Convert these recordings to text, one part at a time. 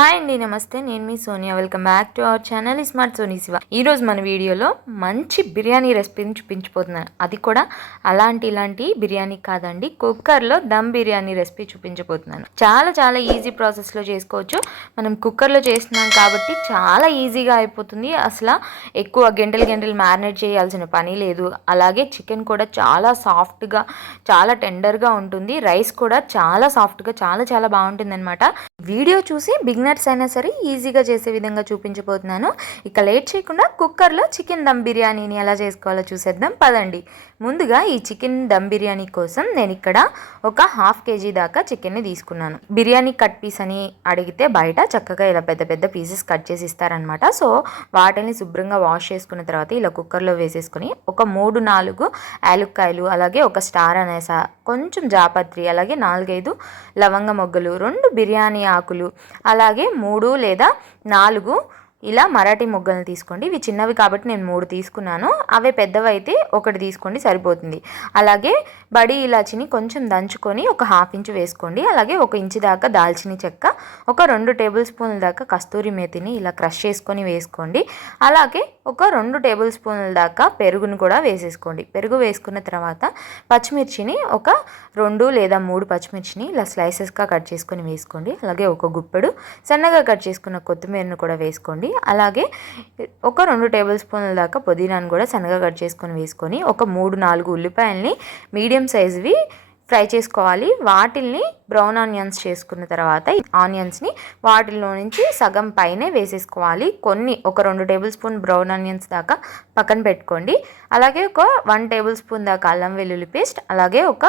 Hi అండి, నమస్తే. నేను మీ Sonia. Welcome back to our channel smart Soni Siva. ఈరోజు మన వీడియోలో మంచి బిర్యానీ రెసిపీని చూపించబోతున్నాను. అది కూడా ఇలాంటి బిర్యానీ కాదండి, కుక్కర్లో దమ్ బిర్యానీ రెసిపీ చూపించబోతున్నాను. చాలా చాలా ఈజీ ప్రాసెస్లో చేసుకోవచ్చు. మనం కుక్కర్లో చేస్తున్నాం కాబట్టి చాలా ఈజీగా అయిపోతుంది. అసలు ఎక్కువ గంటలు మ్యారినేట్ చేయాల్సిన పని లేదు. అలాగే చికెన్ కూడా చాలా సాఫ్ట్గా, చాలా టెండర్గా ఉంటుంది. రైస్ కూడా చాలా సాఫ్ట్గా, చాలా చాలా బాగుంటుంది అనమాట. వీడియో చూసి బిగినర్స్ అయినా సరే ఈజీగా చేసే విధంగా చూపించబోతున్నాను. ఇక లేట్ చేయకుండా కుక్కర్లో చికెన్ దమ్ బిర్యానీని ఎలా చేసుకోవాలో చూసేద్దాం పదండి. ముందుగా ఈ చికెన్ దమ్ బిర్యానీ కోసం నేను ఇక్కడ ఒక 1/2 kg దాకా చికెన్ని తీసుకున్నాను. బిర్యానీ కట్ పీస్ అని అడిగితే బయట చక్కగా ఇలా పెద్ద పెద్ద పీసెస్ కట్ చేసి ఇస్తారనమాట. సో వాటిని శుభ్రంగా వాష్ చేసుకున్న తర్వాత ఇలా కుక్కర్లో వేసేసుకుని ఒక 3-4 యాలుక్కాయలు, అలాగే ఒక స్టార్ అనేస, కొంచెం జాపత్రి, అలాగే 4-5 లవంగ మొగ్గలు, 2 బిర్యానీ ఆకులు, అలాగే 3 లేదా 4 ఇలా మరాఠీ మొగ్గలను తీసుకోండి. ఇవి చిన్నవి కాబట్టి నేను 3 తీసుకున్నాను. అవే పెద్దవి అయితే 1 తీసుకోండి, సరిపోతుంది. అలాగే బడి ఇలాచిని కొంచెం దంచుకొని ఒక 1/2 ఇంచు వేసుకోండి. అలాగే 1 ఇంచు దాకా దాల్చిన చెక్క, ఒక 2 టేబుల్ స్పూన్ల దాకా కస్తూరి మేతిని ఇలా క్రష్ చేసుకొని వేసుకోండి. అలాగే ఒక 2 టేబుల్ స్పూన్ల దాకా పెరుగును కూడా వేసేసుకోండి. పెరుగు వేసుకున్న తర్వాత పచ్చిమిర్చిని ఒక 2 లేదా 3 పచ్చిమిర్చిని ఇలా స్లైసెస్గా కట్ చేసుకొని వేసుకోండి. అలాగే ఒక గుప్పెడు సన్నగా కట్ చేసుకున్న కొత్తిమీరను కూడా వేసుకోండి. అలాగే ఒక 2 టేబుల్ స్పూన్ల దాకా పుదీనాను కూడా సన్నగా కట్ చేసుకొని వేసుకొని ఒక 3-4 ఉల్లిపాయల్ని మీడియం సైజువి ఫ్రై చేసుకోవాలి. వాటిల్ని బ్రౌన్ ఆనియన్స్ చేసుకున్న తర్వాత ఆనియన్స్ని వాటిల్లో నుంచి సగం పైనే వేసేసుకోవాలి. ఒక 2 టేబుల్ స్పూన్ బ్రౌన్ ఆనియన్స్ దాకా పక్కన పెట్టుకోండి. అలాగే ఒక 1 టేబుల్ స్పూన్ దాకా అల్లం వెల్లుల్లి పేస్ట్, అలాగే ఒక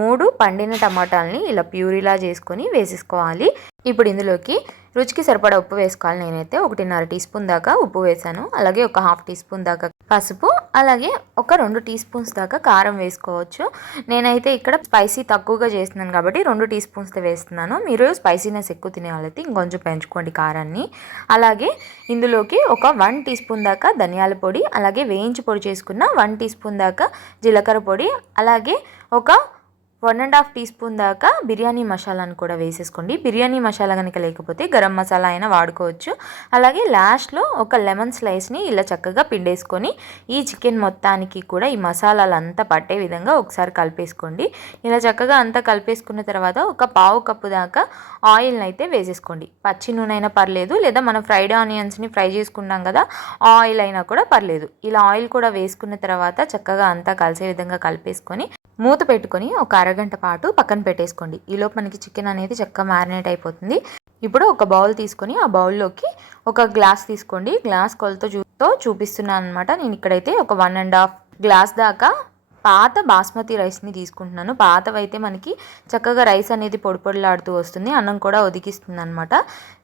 3 పండిన టమాటాలని ఇలా ప్యూరీలా చేసుకొని వేసేసుకోవాలి. ఇప్పుడు ఇందులోకి రుచికి సరిపడా ఉప్పు వేసుకోవాలి. నేనైతే 1.5 టీ స్పూన్ దాకా ఉప్పు వేసాను. అలాగే ఒక 1/2 టీ స్పూన్ దాకా పసుపు, అలాగే ఒక 2 టీ స్పూన్స్ దాకా కారం వేసుకోవచ్చు. నేనైతే ఇక్కడ స్పైసీ తక్కువగా చేస్తున్నాను కాబట్టి 2 టీ స్పూన్స్ వేస్తున్నాను. మీరు స్పైసీనెస్ ఎక్కువ తినే వాళ్ళైతే ఇంకొంచెం పెంచుకోండి కారాన్ని. అలాగే ఇందులోకి ఒక 1 టీ స్పూన్ దాకా ధనియాల పొడి, అలాగే వేయించి పొడి చేసుకున్న 1 టీ స్పూన్ దాకా జీలకర్ర పొడి, అలాగే ఒక 1.5 టీ స్పూన్ దాకా బిర్యానీ మసాలాను కూడా వేసేసుకోండి. బిర్యానీ మసాలా కనుక లేకపోతే గరం మసాలా అయినా వాడుకోవచ్చు. అలాగే లాస్ట్లో ఒక లెమన్ స్లైస్ని ఇలా చక్కగా పిండేసుకొని ఈ చికెన్ మొత్తానికి కూడా ఈ మసాలాలు అంతా పట్టే విధంగా ఒకసారి కలిపేసుకోండి. ఇలా చక్కగా అంతా కలిపేసుకున్న తర్వాత ఒక 1/2 కప్పు దాకా ఆయిల్ని అయితే వేసేసుకోండి. పచ్చి నూనె అయినా పర్లేదు, లేదా మనం ఫ్రైడ్ ఆనియన్స్ని ఫ్రై చేసుకున్నాం కదా, ఆయిల్ అయినా కూడా పర్లేదు. ఇలా ఆయిల్ కూడా వేసుకున్న తర్వాత చక్కగా అంతా కలిసే విధంగా కలిపేసుకొని మూత పెట్టుకొని ఒక అరగంట పాటు పక్కన పెట్టేసుకోండి. ఈలోపు మనకి చికెన్ అనేది చక్కగా మ్యారినేట్ అయిపోతుంది. ఇప్పుడు ఒక బౌల్ తీసుకొని ఆ బౌల్లోకి ఒక గ్లాస్ తీసుకోండి. గ్లాస్ కొలతతో చూపిస్తున్నాను అనమాట. నేను ఇక్కడైతే ఒక 1.5 గ్లాస్ దాకా పాత బాస్మతి రైస్ని తీసుకుంటున్నాను. పాతవైతే మనకి చక్కగా రైస్ అనేది పొడిలాడుతూ వస్తుంది, అన్నం కూడా ఒదిగిస్తుంది అనమాట.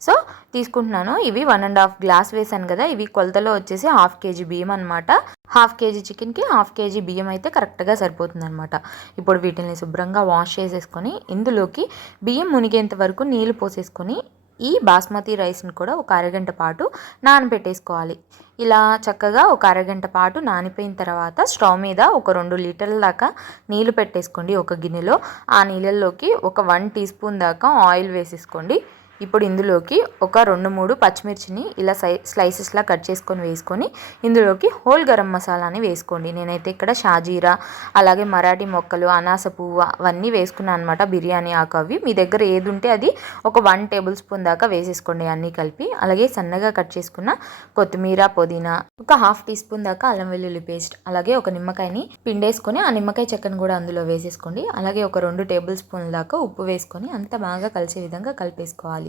సో తీసుకుంటున్నాను. ఇవి 1.5 గ్లాస్ వేసాను కదా, ఇవి కొలతలో వచ్చేసి 1/2 kg బియ్యం అనమాట. 1/2 kg చికెన్కి 1/2 kg బియ్యం అయితే కరెక్ట్గా సరిపోతుంది అనమాట. ఇప్పుడు వీటిని శుభ్రంగా వాష్ చేసేసుకొని ఇందులోకి బియ్యం మునిగేంత వరకు నీళ్లు పోసేసుకొని ఈ బాస్మతి రైస్ని కూడా ఒక అరగంట పాటు నానబెట్టేసుకోవాలి. ఇలా చక్కగా ఒక అరగంట పాటు నానిపోయిన తర్వాత స్టవ్ మీద ఒక 2 లీటర్ల దాకా నీళ్లు పెట్టేసుకోండి ఒక గిన్నెలో. ఆ నీళ్ళల్లోకి ఒక 1 టీ స్పూన్ దాకా ఆయిల్ వేసేసుకోండి. ఇప్పుడు ఇందులోకి ఒక 2-3 పచ్చిమిర్చిని ఇలా స్లైసెస్లా కట్ చేసుకొని వేసుకొని ఇందులోకి హోల్ గరం మసాలాని వేసుకోండి. నేనైతే ఇక్కడ షాజీరా, అలాగే మరాఠీ మొక్కలు, అనాస పువ్వు అవన్నీ వేసుకున్నాను అనమాట. బిర్యానీ ఆకు అవి మీ దగ్గర ఏది ఉంటే అది ఒక 1 టేబుల్ స్పూన్ దాకా వేసేసుకోండి అన్నీ కలిపి. అలాగే సన్నగా కట్ చేసుకున్న కొత్తిమీర, పుదీనా, ఒక 1/2 టీ స్పూన్ దాకా అల్లం వెల్లుల్లి పేస్ట్, అలాగే ఒక నిమ్మకాయని పిండేసుకొని ఆ నిమ్మకాయ చెక్కను కూడా అందులో వేసేసుకోండి. అలాగే ఒక 2 టేబుల్ స్పూన్ల దాకా ఉప్పు వేసుకొని అంతా బాగా కలిసే విధంగా కలిపేసుకోవాలి.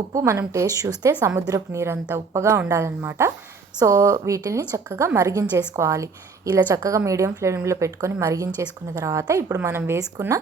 ఉప్పు మనం టేస్ట్ చూస్తే సముద్రపు నీరంతా ఉప్పగా ఉండాలన్నమాట. సో వీటిల్ని చక్కగా మరిగించేసుకోవాలి. ఇలా చక్కగా మీడియం ఫ్లేమ్లో పెట్టుకొని మరిగించేసుకున్న తర్వాత ఇప్పుడు మనం వేసుకున్న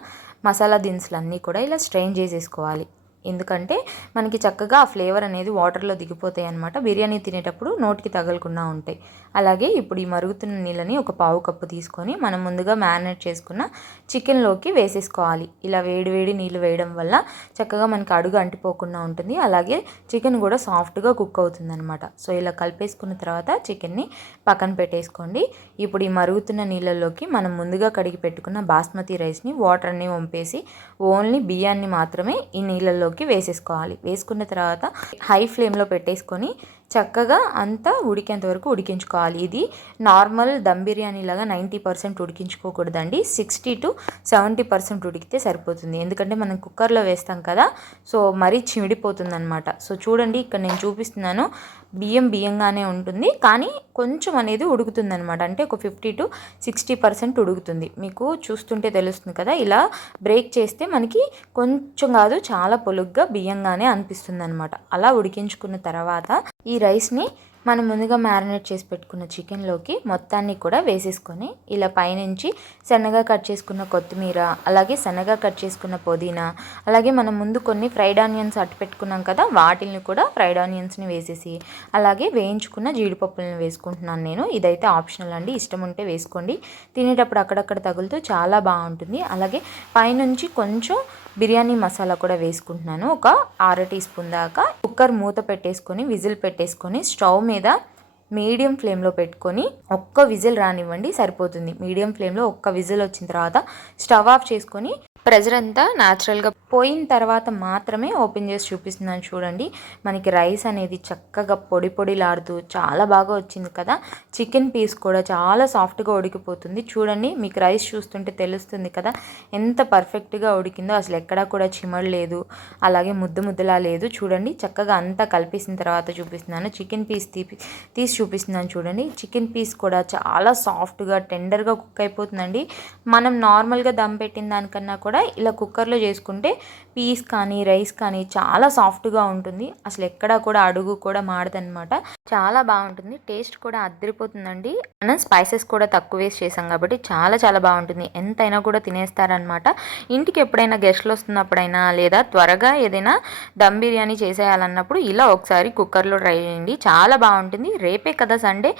మసాలా దినుసులన్నీ కూడా ఇలా స్ట్రెయిన్ చేసేసుకోవాలి. ఎందుకంటే మనకి చక్కగా ఆ ఫ్లేవర్ అనేది వాటర్లో దిగిపోతాయి అన్నమాట. బిర్యానీ తినేటప్పుడు నోటికి తగలకుండా ఉంటాయి. అలాగే ఇప్పుడు ఈ మరుగుతున్న నీళ్ళని ఒక 1/2 కప్పు తీసుకొని మనం ముందుగా మ్యారినేట్ చేసుకున్న చికెన్లోకి వేసేసుకోవాలి. ఇలా వేడి నీళ్ళు వేయడం వల్ల చక్కగా మనకి అడుగు అంటిపోకుండా ఉంటుంది. అలాగే చికెన్ కూడా సాఫ్ట్గా కుక్ అవుతుంది అనమాట. సో ఇలా కలిపేసుకున్న తర్వాత చికెన్ని పక్కన పెట్టేసుకోండి. ఇప్పుడు ఈ మరుగుతున్న నీళ్ళల్లోకి మనం ముందుగా కడిగి పెట్టుకున్న బాస్మతి రైస్ని వాటర్ అన్ని వంపేసి ఓన్లీ బియ్యాన్ని మాత్రమే ఈ నీళ్ళల్లో చికెన్లోకి వేసేసుకోవాలి. వేసుకున్న తర్వాత హై ఫ్లేమ్లో పెట్టేసుకొని చక్కగా అంతా ఉడికేంత వరకు ఉడికించుకోవాలి. ఇది నార్మల్ దమ్ బిర్యానీ లాగా 90% ఉడికించుకోకూడదండి. 60 to 70% ఉడికితే సరిపోతుంది. ఎందుకంటే మనం కుక్కర్లో వేస్తాం కదా, సో మరీ చిమిడిపోతుంది అనమాట. సో చూడండి, ఇక్కడ నేను చూపిస్తున్నాను, బియ్యంగానే ఉంటుంది, కానీ కొంచెం అనేది ఉడుకుతుంది అనమాట. అంటే ఒక 50 to 60% ఉడుకుతుంది. మీకు చూస్తుంటే తెలుస్తుంది కదా, ఇలా బ్రేక్ చేస్తే మనకి కొంచెం కాదు చాలా పొలుగ్గా బియ్యంగానే అనిపిస్తుంది అనమాట. అలా ఉడికించుకున్న తర్వాత ఈ రైస్ని మనం ముందుగా మ్యారినేట్ చేసి పెట్టుకున్న చికెన్లోకి మొత్తాన్ని కూడా వేసేసుకొని ఇలా పైనుంచి సన్నగా కట్ చేసుకున్న కొత్తిమీర, అలాగే సన్నగా కట్ చేసుకున్న పుదీనా, అలాగే మనం ముందు కొన్ని ఫ్రైడ్ ఆనియన్స్ అట్టు పెట్టుకున్నాం కదా, వాటిని కూడా ఫ్రైడ్ ఆనియన్స్ని వేసేసి అలాగే వేయించుకున్న జీడిపప్పులను వేసుకుంటున్నాను నేను. ఇదైతే ఆప్షనల్ అండి, ఇష్టం ఉంటే వేసుకోండి. తినేటప్పుడు అక్కడక్కడ తగులుతూ చాలా బాగుంటుంది. అలాగే పైనుంచి కొంచెం బిర్యానీ మసాలా కూడా వేసుకుంటున్నాను, ఒక 6 టీ స్పూన్ దాకా. కుక్కర్ మూత పెట్టేసుకొని విజిల్ పెట్టేసుకొని స్టవ్ మీద మీడియం ఫ్లేమ్లో పెట్టుకొని ఒక్క విజిల్ రానివ్వండి, సరిపోతుంది. మీడియం ఫ్లేమ్లో ఒక్క విజిల్ వచ్చిన తర్వాత స్టవ్ ఆఫ్ చేసుకొని ప్రెజర్ అంతా న్యాచురల్గా పోయిన తర్వాత మాత్రమే ఓపెన్ చేసి చూపిస్తున్నాను. చూడండి, మనకి రైస్ అనేది చక్కగా పొడిలాడుతూ చాలా బాగా వచ్చింది కదా. చికెన్ పీస్ కూడా చాలా సాఫ్ట్గా ఉడికిపోతుంది. చూడండి, మీకు రైస్ చూస్తుంటే తెలుస్తుంది కదా ఎంత పర్ఫెక్ట్గా ఉడికిందో. అసలు ఎక్కడా కూడా చిమడలేదు, అలాగే ముద్దలా లేదు. చూడండి, చక్కగా అంతా కలిపేసిన తర్వాత చూపిస్తున్నాను. చికెన్ పీస్ తీసి చూపిస్తున్నాను. చూడండి, చికెన్ పీస్ కూడా చాలా సాఫ్ట్గా టెండర్గా కుక్ అయిపోతుందండి. మనం నార్మల్గా దమ్ పెట్టిన దానికన్నా కూడా ఇలా కుక్కర్లో చేసుకుంటే పీస్ కానీ రైస్ కానీ చాలా సాఫ్ట్గా ఉంటుంది. అసలు ఎక్కడా కూడా అడుగు కూడా మాడదనమాట. చాలా బాగుంటుంది, టేస్ట్ కూడా అదిరిపోతుందండి. మనం స్పైసెస్ కూడా తక్కువ వేసి చేసాం కాబట్టి చాలా బాగుంటుంది. ఎంతైనా కూడా తినేస్తారనమాట. ఇంటికి ఎప్పుడైనా గెస్ట్లు వస్తున్నప్పుడైనా లేదా త్వరగా ఏదైనా దమ్ బిర్యానీ చేసేయాలన్నప్పుడు ఇలా ఒకసారి కుక్కర్లో ట్రై చేయండి, చాలా బాగుంటుంది. రేపే కదా సండే,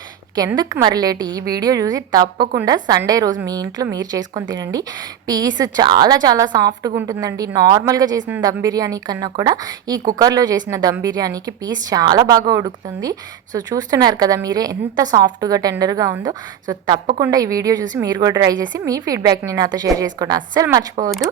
ఎందుకు మరి లేట్? ఈ వీడియో చూసి తప్పకుండా సండే రోజు మీ ఇంట్లో మీరు చేసుకొని తినండి. పీస్ చాలా సాఫ్ట్గా ఉంటుందండి. నార్మల్గా చేసిన దమ్ బిర్యానీ కన్నా కూడా ఈ కుక్కర్లో చేసిన దమ్ బిర్యానీకి పీస్ చాలా బాగా ఉడుకుతుంది. సో చూస్తున్నారు కదా మీరే ఎంత సాఫ్ట్గా టెండర్గా ఉందో. సో తప్పకుండా ఈ వీడియో చూసి మీరు కూడా ట్రై చేసి మీ ఫీడ్బ్యాక్ని నాతో షేర్ చేసుకోవడం అస్సలు మర్చిపోవద్దు.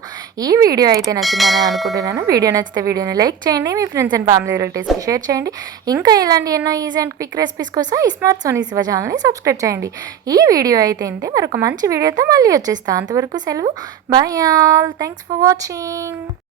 ఈ వీడియో అయితే నచ్చిందని అనుకుంటున్నాను. వీడియో నచ్చితే వీడియోని లైక్ చేయండి, మీ ఫ్రెండ్స్ అండ్ ఫ్యామిలీ రిలేటివ్స్కి షేర్ చేయండి. ఇంకా ఇలాంటి ఎన్నో ఈజీ అండ్ క్విక్ రెసిపీస్ కోసం ఈ స్మార్ట్ సోనీ శివ ఛానల్ని సబ్స్క్రైబ్ చేయండి. ఈ వీడియో అయితే ఇంతే, మరొక మంచి వీడియోతో మళ్ళీ వచ్చేస్తాను. అంతవరకు సెలవు, bye all, thanks for watching.